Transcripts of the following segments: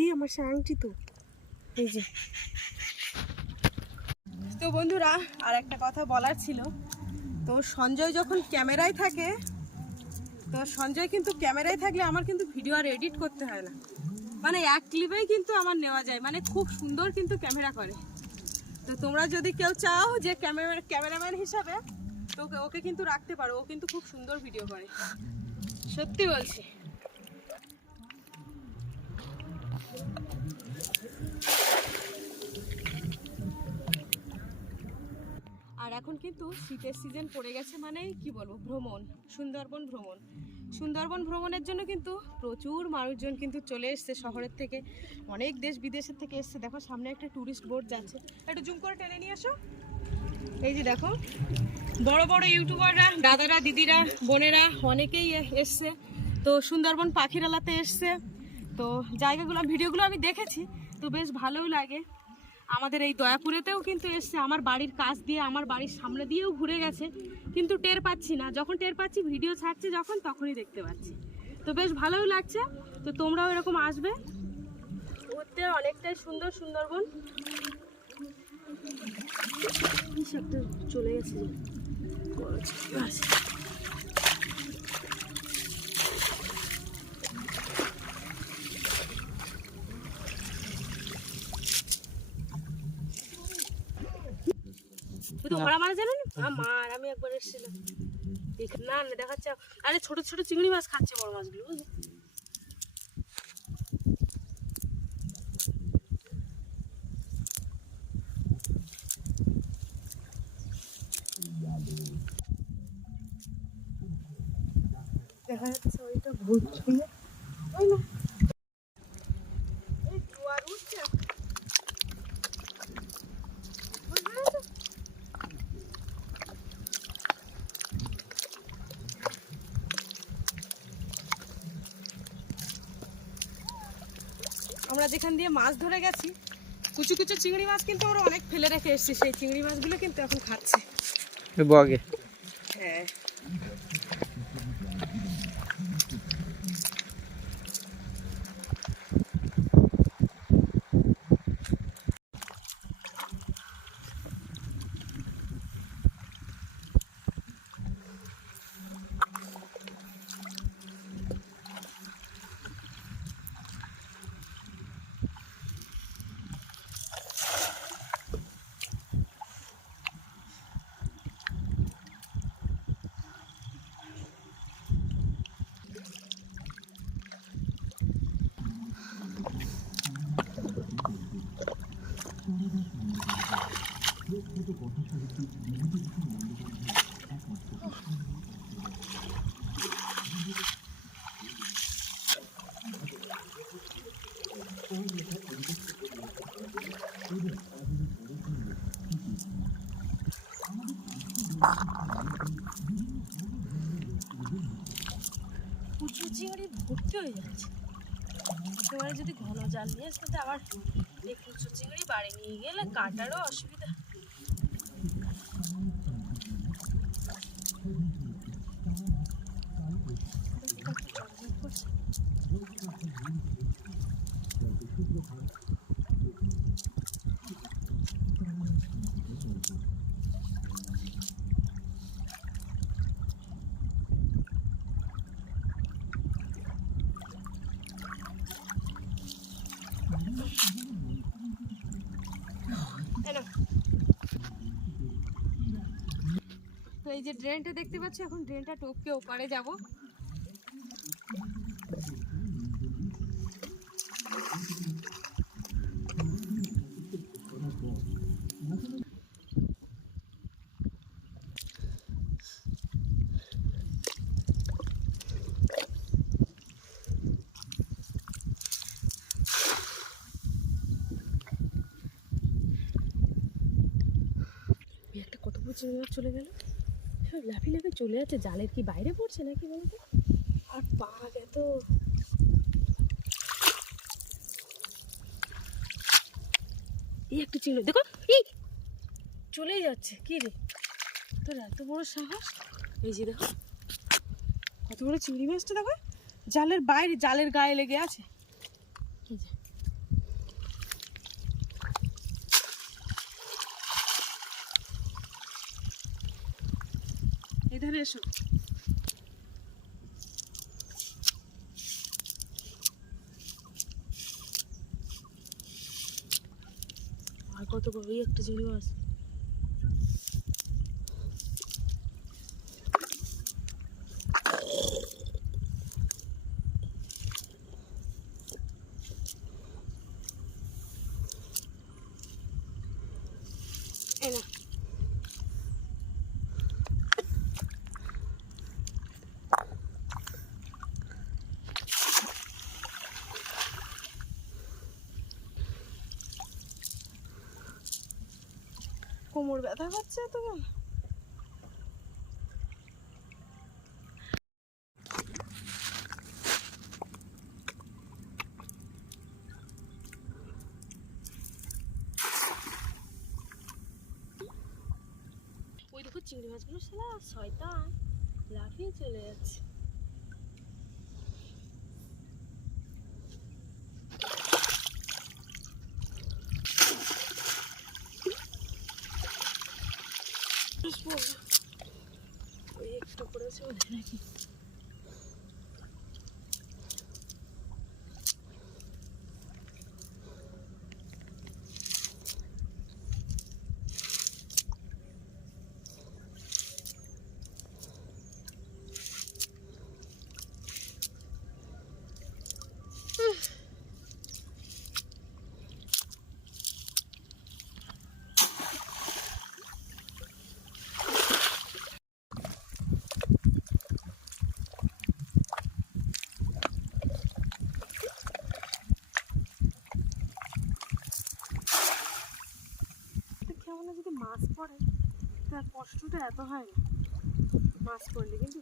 এই আমার সে আংটি তো। এই যে। তো বন্ধুরা, আর একটা কথা বলার ছিল। তো সঞ্জয় যখন ক্যামেরায় থাকে, তো সঞ্জয় কিন্তু ক্যামেরায় থাকলে আমার কিন্তু ভিডিও আর এডিট করতে হয় না। মানে এক ক্লিপেই কিন্তু আমার নেওয়া যায়। মানে খুব সুন্দর কিন্তু ক্যামেরা করে। তো তোমরা যদি কেউ চাও যে ক্যামেরা, ক্যামেরাম্যান হিসাবে, তো ওকে কিন্তু রাখতে পারো। ও কিন্তু খুব সুন্দর ভিডিও করে। সত্যি বলছি। আর এখন কিন্তু শীতের সিজন পড়ে গেছে মানে কি বলব? ভ্রমণ, সুন্দরবন ভ্রমণ। সুন্দরবন ভ্রমণের জন্য কিন্তু প্রচুর মানুষজন কিন্তু চলে এসছে শহরের থেকে। অনেক দেশ বিদেশের থেকে এসছে। দেখো, সামনে একটা ট্যুরিস্ট বোর্ড যাচ্ছে। একটু জুম করে টেনে নিয়ে আসো। এই যে দেখো, বড় বড় ইউটিউবাররা দাদারা, দিদিরা, বোনেরা অনেকেই এসছে। তো সুন্দরবন পাখিরালাতে এসছে। তো জায়গাগুলো, ভিডিওগুলো আমি দেখেছি। তো বেশ ভালোই লাগে। আমাদের এই দয়াপুরেতেও কিন্তু এসছে, আমার বাড়ির কাছ দিয়ে, আমার বাড়ির সামনে দিয়েও ঘুরে গেছে, কিন্তু টের পাচ্ছি না। যখন টের পাচ্ছি, ভিডিও ছাড়ছে যখন, তখনই দেখতে পাচ্ছি। তো বেশ ভালোই লাগছে। তো তোমরাও এরকম আসবে। ঘুরতে অনেকটাই সুন্দর সুন্দরবন। চলে গেছে। বড় ছিপ আছে। তুই তো ভরা মারা জানো না আমার আমি একবার এসেছিলাম। না না দেখাচ্ছে আরে ছোট ছোট চিংড়ি মাছ খাচ্ছে বড় মাছগুলো দেখা যাচ্ছে ওইটা ভূত ওই না এই জোয়ার উঠছে বুঝতে পেরেছ? আমরা যেখান দিয়ে মাছ ধরে গেছি কুচু কুচু চিংড়ি মাছ কিন্তু ওরা অনেক ফেলে রেখে এসছে। সেই চিংড়ি মাছগুলো কিন্তু এখন খাচ্ছে। বগে। হ্যাঁ। চিংড়ি ভর্তি হয়ে যাচ্ছে। যদি ঘন জাল নিয়ে আসতে আবার এই চিংড়ি বাড়ি নিয়ে গেলে কাটারও অসুবিধা। এই যে ড্রেনটা দেখতে পাচ্ছি, এখন ড্রেনটা টপকে ওপারে যাব। একটা কত চিংড়ি চলে গেল? সব লাফি লাফি চলে যাচ্ছে, জালের কি বাইরে পড়ছে নাকি বলতো? আর পাক এত। এই একটা চিংড়ি দেখো, এই! চলেই যাচ্ছে, কি রে? তোর এত বড় সাহস? এই যে দেখো, কত বড় চিংড়ি মাছটা দেখো, জালের বাইরে, জালের গায়ে লেগে আছে। এই যে তাড়াতাড়ি এসো। কত বড় একটা চিংড়ি কোমর ব্যথা করছে তো ওই দেখো চিংড়ি মাছগুলো সালা শয়তান লাফিয়ে চলে যাচ্ছে ওই একটা পড়েছে ওদের নাকি তো কেমন পড়ে তার কষ্টটা এত হয় না। মাছ পড়লে কিন্তু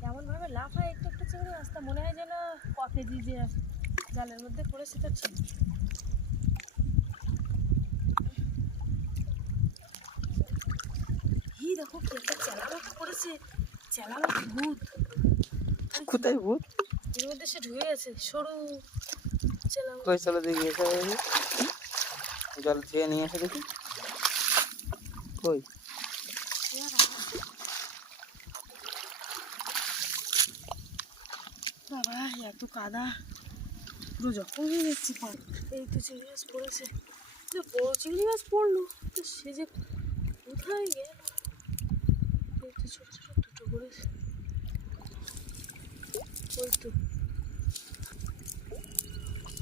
কেমনভাবে লাভ হয় একটু একটা চিংড়ি মাছ মনে হয় যেন ক কেজি যে জালের মধ্যে পড়েছে তো ঠিক। হি দেখো একটা চেলা মাছ পড়েছে চেলা মাছ ভূত কোথায় ভূত? এর মধ্যে সে ঢুকে গেছে সরু চেলা চলো দেখি এসে দেখি। জল ধুয়ে নিয়ে এসে দেখি। কই? বাবা এত কাদা। পুরো জখম হয়ে যাচ্ছে এই তো চিংড়ি মাছ পড়েছে। যে বড় চিংড়ি মাছ পড়ল। তো সে যে কোথায় গেল? এই তো ছোট ছোট দুটো ওই তো।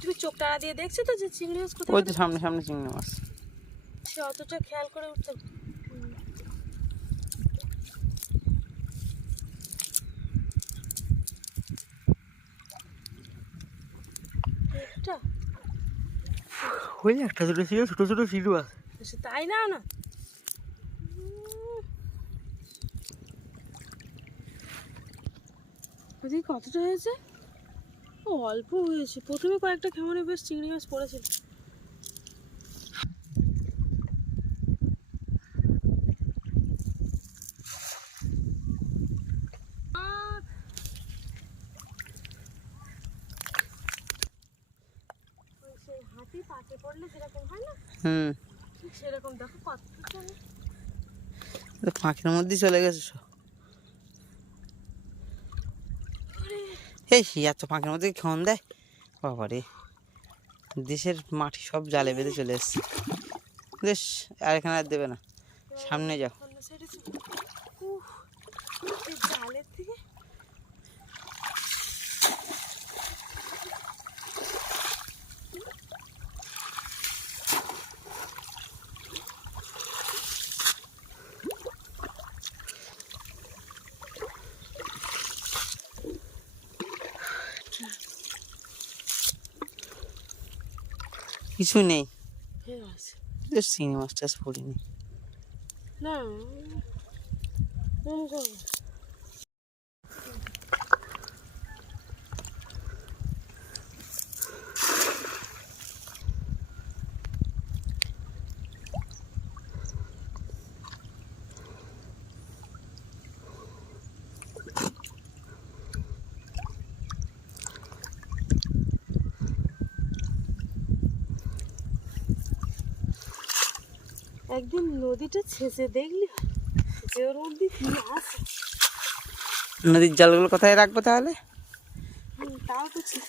তুমি চোখ টানা দিয়ে দেখছ তো যে চিংড়ি মাছ কোথায় ওই তো সামনে সামনে চিংড়ি মাছ। সে অতটা খেয়াল করে উঠতে একটা? ওই একটা দুটো ছিল ছোট ছোট চিংড়ি মাছ সে তাই নাও না। উম। কতটা হয়েছে? অল্প হয়েছে। প্রথমে কয়েকটা কেমন বেশ চিংড়ি মাছ পড়েছিল। হয় হুম। ঠিক সেরকম। দেখো ফাঁকের মধ্যেই চলে গেছে সব। এই এত ফাঁকের মধ্যে ক্ষণ দেয়? বাবারে, দেশের মাটি সব জালে বেঁধে চলে এসছে। বেশ আর এখানে আর দেবে না। সামনে যাও অন্য সাইডে উফ এই জালের থেকে কিছু নেই। চিংড়ি মাছ টাছ পড়িনি না একদিন নদীটা ছেঁচে দেখলি? যে ওর মধ্যে কি আছে? নদীর জলগুলো কোথায় রাখব তাহলে? তাও তো ঠিক।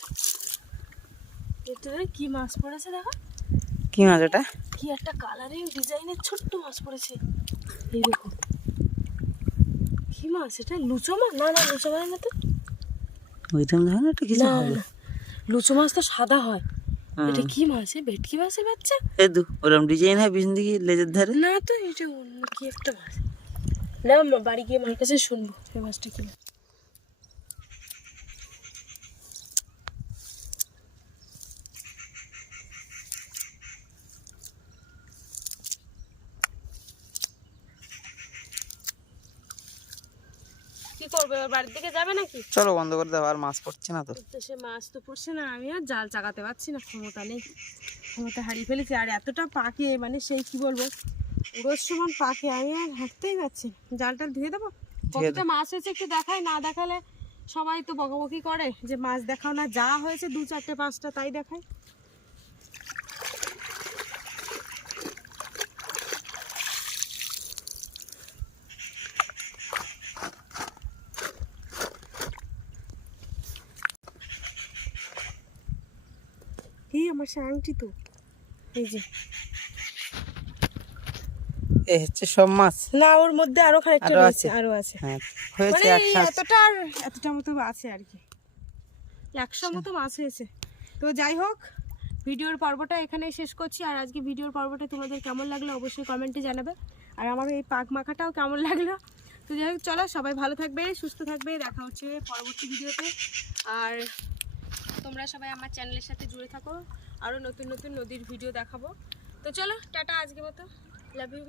এটারে কি মাছ পড়েছে দেখো? কি মাছ ওটা? কি একটা কালারিং ডিজাইনের ছোট্ট মাছ পড়েছে। এই দেখো কি মাছ এটা? লুচো মাছ? না না লুচো মাছ না তো। ওইরকম ধরনের একটা কিছু হবে। না। লুচো মাছ তো সাদা হয়। এটা কি মাছে ভেটকি মাছের বাচ্চা? এ দু ওরম ডিজাইন হয় পিছন দিকে লেজের ধারে? না তো এটা অন্য কি একটা মাছ। না বাড়ি গিয়ে মার কাছে শুনব এই মাছটা কি বাড়ির দিকে যাবে নাকি? চলো বন্ধ করে দাও আর মাছ পড়ছে না তো। সে মাছ তো পড়ছে না আমি আর জাল চাকাতে পারছি না ক্ষমতা নেই। ক্ষমতা হারিয়ে ফেলেছি আর এতটা পাকে মানে সেই কি বলব সমান পাকে আমি আর হাঁটতেই পারছি জালটা ধুয়ে দেবো? কতটা মাছ হয়েছে একটু দেখাই না দেখালে সবাই তো বকাবকি করে যে মাছ দেখাও না যা হয়েছে দু চারটে পাঁচটা তাই দেখায় এই আমার সে আংটি তো। এই যে। এই হচ্ছে সব মাছ। না ওর মধ্যে আরও খানিকটা আরও রয়েছে আছে? আরও আছে। হ্যাঁ হয়েছে মানে এতটা আর এতটা মতো আছে আর কি। একশো মতো মাছ হয়েছে। তো যাই হোক ভিডিওর পর্বটা এখানেই শেষ করছি। আর আজকে ভিডিওর পর্বটা তোমাদের কেমন লাগল অবশ্যই কমেন্টে জানাবে। আর আমার এই পাক মাখাটাও কেমন লাগল। তো যাই হোক চলো সবাই ভালো থাকবে সুস্থ থাকবে। দেখা হচ্ছে পরবর্তী ভিডিওতে। আর তোমরা সবাই আমার চ্যানেলের সাথে জুড়ে থাকো। আরও নতুন নতুন নদীর ভিডিও দেখাবো। তো চলো, টাটা আজকে মতো। Love you